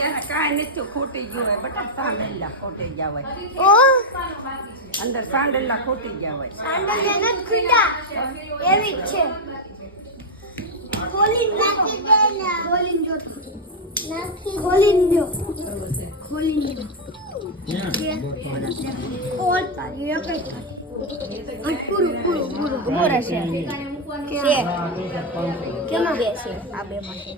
ત્યાં કાંઈ નથી ખૂટી ગયું હોય બટા સાંડેલા ખૂટી ગયા હોય ઓ અંદર સાંડેલા ખૂટી ગયા હોય સાંડલ ને નથી ખૂટા એવી જ છે ખોલીને નાખી દે ને ખોલીને જો નાખી ખોલીને જો ખોલીને જો ઓલ તારી એક પૂરું બોરા છે કેમાં બે છે આ બે માં છે